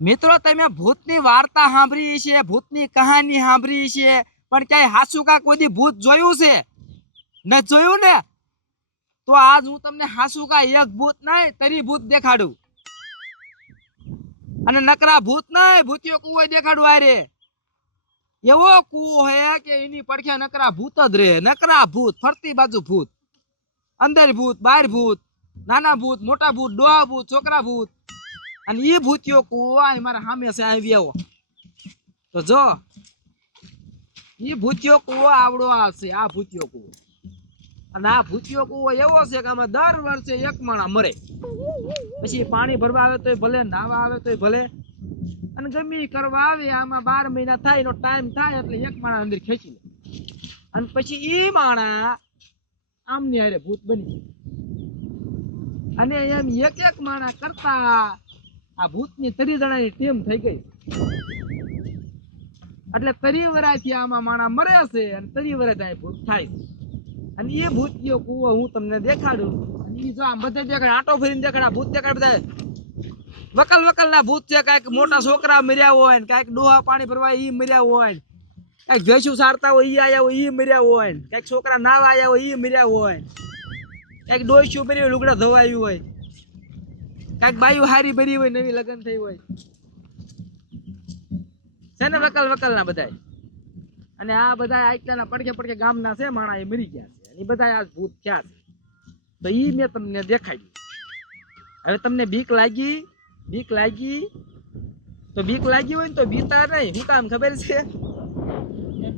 મિત્રો તમે ભૂતની વાર્તા સાંભળી છે, ભૂતની કહાની સાંભળી છે, પણ ક્યાંય હાસુકા કોઈ દી ભૂત જોયું છે? ન જોયું ને? તો આજ હું તમને હાસુકા એક ભૂત નહીં તરી ભૂત દેખાડું. અને નકરા ભૂત નહીં, ભૂતિયો કુવો દેખાડું. આરે એવો કુવો હે કે એની પડખે નકરા ભૂત જ રહે. નકરા ભૂત, ફરતી બાજુ ભૂત, અંદર ભૂત, બહાર ભૂત, નાના ભૂત, મોટા ભૂત, ડોહા ભૂત, છોકરા ભૂત. અને એ ભૂતિયો કુવો મારા સામે છે, આવી આવો તો જો. એ ભૂતિયો કુવો આવડો છે, આ ભૂતિયો કુવો. અને આ ભૂતિયો કુવો એવો છે કે આમાં દર વર્ષે એક માણા મરે. પછી પાણી ભરવા આવે તોય ભલે, નાવા આવે તોય ભલે, અને ગમી કરવા આવે. આમાં 12 મહિના થાય એનો ટાઈમ થાય એટલે એક માણા અંદર ખેંચી લે. અને પછી એ માણા આમની હારે ભૂત બની જાય. અને એમ એક માણા કરતા આ ભૂતની 30 જણાની ટીમ થઈ ગઈ. એટલે 30 વર્ષથી આમાં માણા મરે છે અને 30 વર્ષ ભૂત થાય. અને એ ભૂતિયો કુવો હું તમને દેખાડું. અને એ જો આમ બધે દેખાડ, આટો ફરીને દેખાડ, ભૂત દેખાડ. બધા વકલ વકલ ના ભૂત છે. કાંઈક મોટા છોકરા મર્યા હોય ને, કાંઈક ડોહા પાણી ભરવા ઈ મર્યા હોય ને, કાંઈક ભેંસું સારતા હોય ઈ આયા હોય ઈ મર્યા હોય ને, કાંઈક છોકરા નાવા આયા હોય ઈ મર્યા હોય ને, કાંઈક ડોસ્યું ભરી હોય, લુગડા ધોવાયું હોય, કાંઈક બાયું હારી ભરી હોય, નવી લગ્ન થઈ હોય છે ને, વકલ વકલ ના બધા. અને આ બધા આટલાના પડખે પડખે ગામના છે માણા, એ મરી ગયા છે. એ બધા આ ભૂત થયા છે. તો ઈ મેં તમને દેખાડ્યું. હવે તમને બીક લાગી? બીક લાગી તો બીક લાગી હોય ને તો બીતા નહીં. શું કામ ખબર છે?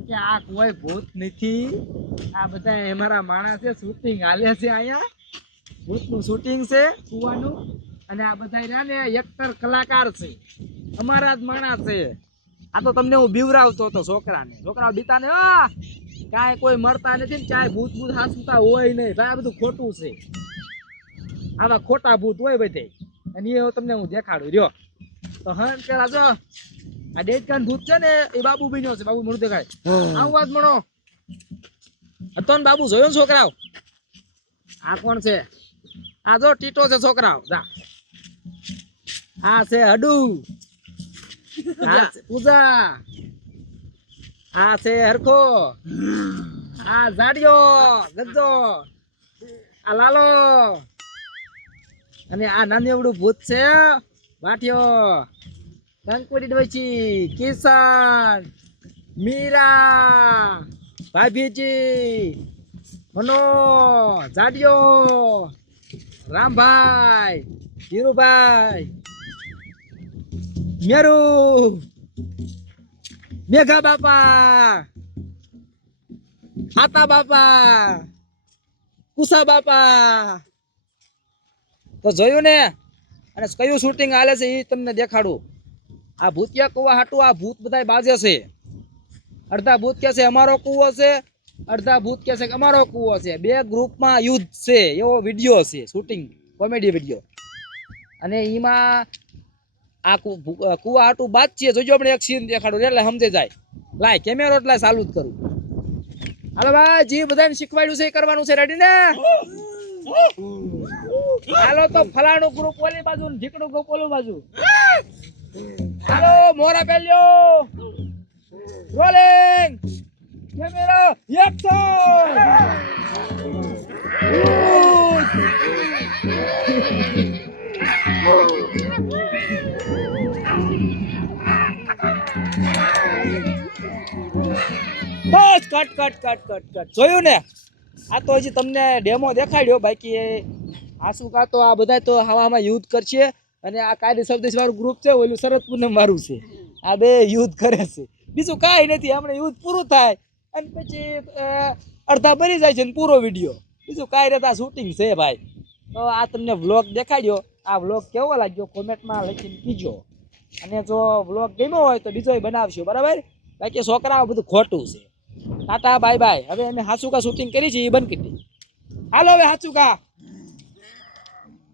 કે આ કોઈ ભૂત નથી, આ બધા અમારા માણસ છે. શૂટિંગ હાલે છે અહીંયા, ભૂતનું શૂટિંગ છે કુવાનું. અને આ બધા રહ્યા ને એક્ટર કલાકાર છે, અમારા જ માણસ છે. આ તો તમને હું બીવરાવતો હતો છોકરાને. છોકરાઓ બીતા ને કાંઈ કોઈ મળતા નથી ને ચાય ભૂત ભૂત હાસુતા હોય નહીં. ભાઈ આ બધું ખોટું છે, આવા ખોટા ભૂત હોય બધે. અને એ તમને હું દેખાડું રહ્યો. તો હન પેલા જો આ ડેડકાન ભૂત છે ને, એ બાબુ બન્યો છે. બાબુ મોડું દેખાય, આવું વાત મળો હતો ને. બાબુ જોયો ને છોકરાઓ? આ કોણ છે? આ જો ટીટો છે છોકરાઓ. આ છે હડુ, પૂજા, આ છે હરખો, આ જાડિયો ગજ્જો, આ લાલો. અને આ નાની એવડું ભૂત છે વાઠિયો, કંકુડી ડોચી, કિશન, મીરા, ભાભીજી, મનો, જાડિયો, રામભાઈ, ધીરુભાઈ, મેરુ, મેઘા બાપા, આતા બાપા, કુસા બાપા. તો જોયું ને? અને કયું શૂટિંગ હાલે છે એ તમને દેખાડું. આ ભૂતિયા કુવા હાટું આ ભૂત બધા બાજે છે. અડધા ભૂત કે છે અમારો કુવો છે, અડધા ભૂત કે છે કે અમારો કુવો છે. બે ગ્રુપમાં યુદ્ધ છે એવો વિડીયો છે, શૂટિંગ કોમેડી વિડીયો. અને એમાં આ કુવા હાટું બાદ છે. જોજો આપણે એક સીન દેખાડું એટલે સમજે જાય. લાય કેમેરો એટલે ચાલુ જ કરું. હાલો ભાઈ, જે બધાને શીખવાડ્યું છે એ કરવાનું છે. રેડી ને? હાલો તો ફલાણું ગ્રુપ ઓલી બાજુ ને ઢીકણું ગ્રુપ ઓલી બાજુ. હાલો મોરા પેલ્યો, રોલિંગ કેમેરા, એક્શન. બસ cut cut cut cut cut. જોયું ને? આ તો હજી તમને ડેમો દેખાડ્યો. બાકી હાસુકા તો આ બધા તો હવામાં યુદ્ધ કરશે. અને આ કાયદેસર દેશ વાળું ગ્રુપ છે, ઓલું શરદ પૂનમ વાળું છે. આ બે યુદ્ધ કરે છે, બીજું કાંઈ નથી. હમણાં યુદ્ધ પૂરું થાય અને પછી અડધા ભરી જાય છે ને પૂરો વિડીયો. બીજું કાંઈ નથી. આ શૂટિંગ છે ભાઈ. તો આ તમને વ્લોગ દેખાડ્યો. આ વ્લોગ કેવો લાગ્યો કોમેન્ટમાં લખીને કીજો. અને જો વ્લોગ ગમ્યો હોય તો બીજો બનાવશું, બરાબર? બાકી છોકરાઓ બધું ખોટું છે. Tata bye bye. હવે અમે હાસુકા શૂટિંગ કરી છે એ બંધ કરી દઈએ. હાલો હવે હાસુકા.